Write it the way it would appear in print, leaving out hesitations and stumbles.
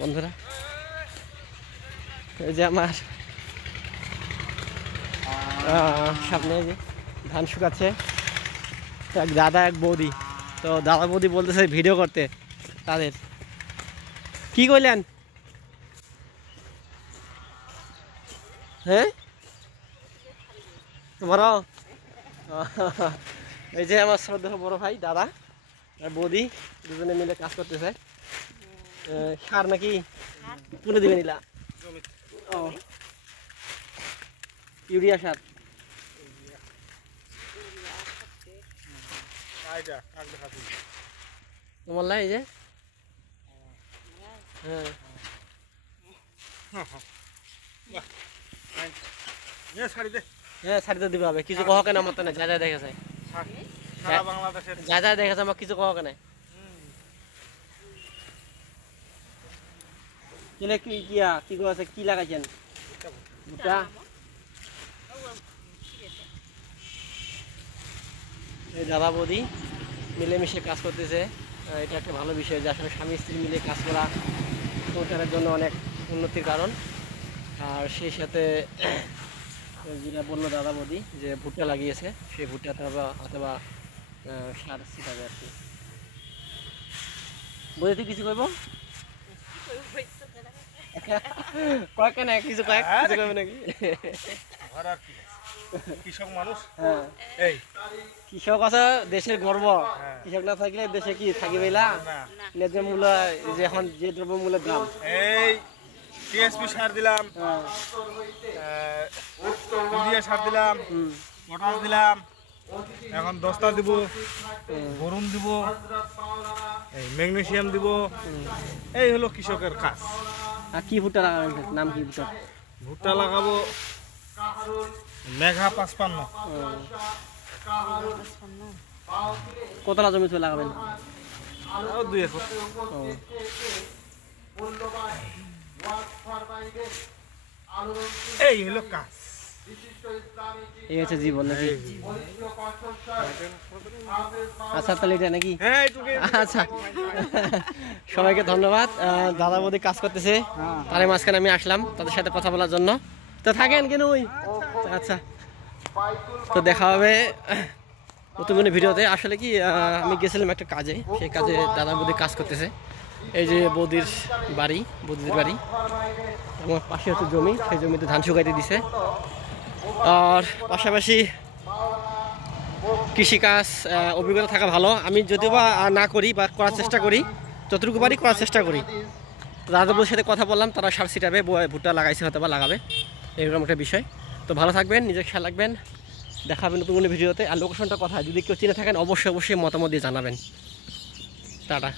বন্ধুরা। এই যে আমার সামনে যে ধান শুকাচ্ছে, এক দাদা এক বৌদি। তো দাদা বৌদি বলতেছে ভিডিও করতে তাদের। কি কইলেন? হ্যাঁ তোমার এই যে আমার শ্রদ্ধেয় বড় ভাই দাদা আর বৌদি দুজনে মিলে কাজ করতেছে। সার নাকি তুলে দিবে নিলা? ও ইউরিয়া সার। তোমার লাই যে হ্যাঁ হ্যাঁ ছাড়িতে দিবে হবে। কিছু কহ কেন আমার তো না, যা যা দেখেছে যা যা দেখেছে আমার কিছু কহ কেন কিনে কি কিয়া কি আছে কি লাগাইছেন? ভুট্টা। এই দাদা বৌদি মিলেমিশে কাজ করতেছে। এটা একটা ভালো বিষয় যে আসলে স্বামী স্ত্রী মিলে কাজ করা সংসারের জন্য অনেক উন্নতির কারণ। আর সেই সাথে যেটা বললো দাদা বৌদি যে ভুট্টা লাগিয়েছে, সেই ভুট্টাতে অথবা সার ছিটাবে আর কি। বৌদি তুই কিছু কইব কয়েক কেন কিছু কয়েক কিছু কইব নাকি? কৃষক মানুষ, এই কৃষক আছে দেশের গর্ব। কৃষক না থাকলে দেশে কি থাকিবেলা? ন্যায্য মূল্য যে এখন যে দ্রব্য মূল্যের দাম। এই টিএসপি সার দিলাম, ইউরিয়া সার দিলাম, পটাশ দিলাম, এখন দস্তা দিব, বোরন দিব, এই ম্যাগনেসিয়াম দিব। এই হলো কৃষকের কাজ। আর কি ভুট্টা লাগাবেন? নাম কি ভুট্টা? ভুট্টা লাগাবো মেঘা 55। কতটা জমি লাগাবেন? 2 একর। এই হলো কাজ, এই হচ্ছে জীবন নাকি? আচ্ছা তাহলে এটা নাকি? আচ্ছা সবাইকে ধন্যবাদ। দাদা বৌদি কাজ করতেছে, তার মাঝখানে আমি আসলাম তাদের সাথে কথা বলার জন্য। তো থাকেন কেন ওই? আচ্ছা তো দেখা হবে নতুন কোনো ভিডিওতে। আসলে কি আমি গেছিলাম একটা কাজে, সেই কাজে দাদা বৌদি কাজ করতেছে। এই যে বৌদির বাড়ি, বৌদির বাড়ি, আমার পাশে হচ্ছে জমি, সেই জমিতে ধান শুকাইতে দিছে। আর পাশাপাশি কৃষিকাজ অভিজ্ঞতা থাকা ভালো। আমি যদিও বা না করি বা করার চেষ্টা করি, যতটুকু পারি করার চেষ্টা করি। তো দাদাদের সাথে কথা বললাম, তারা সার ছিটাবে, ভুট্টা লাগাইছে হয়তো বা লাগাবে, এরকম একটা বিষয়। তো ভালো থাকবেন, নিজের খেয়াল রাখবেন, দেখা হবে নতুন কোনো ভিডিওতে। আর লোকেশনটা কথা যদি কেউ চিনে থাকেন অবশ্যই মতামত দিয়ে জানাবেন। টাটা।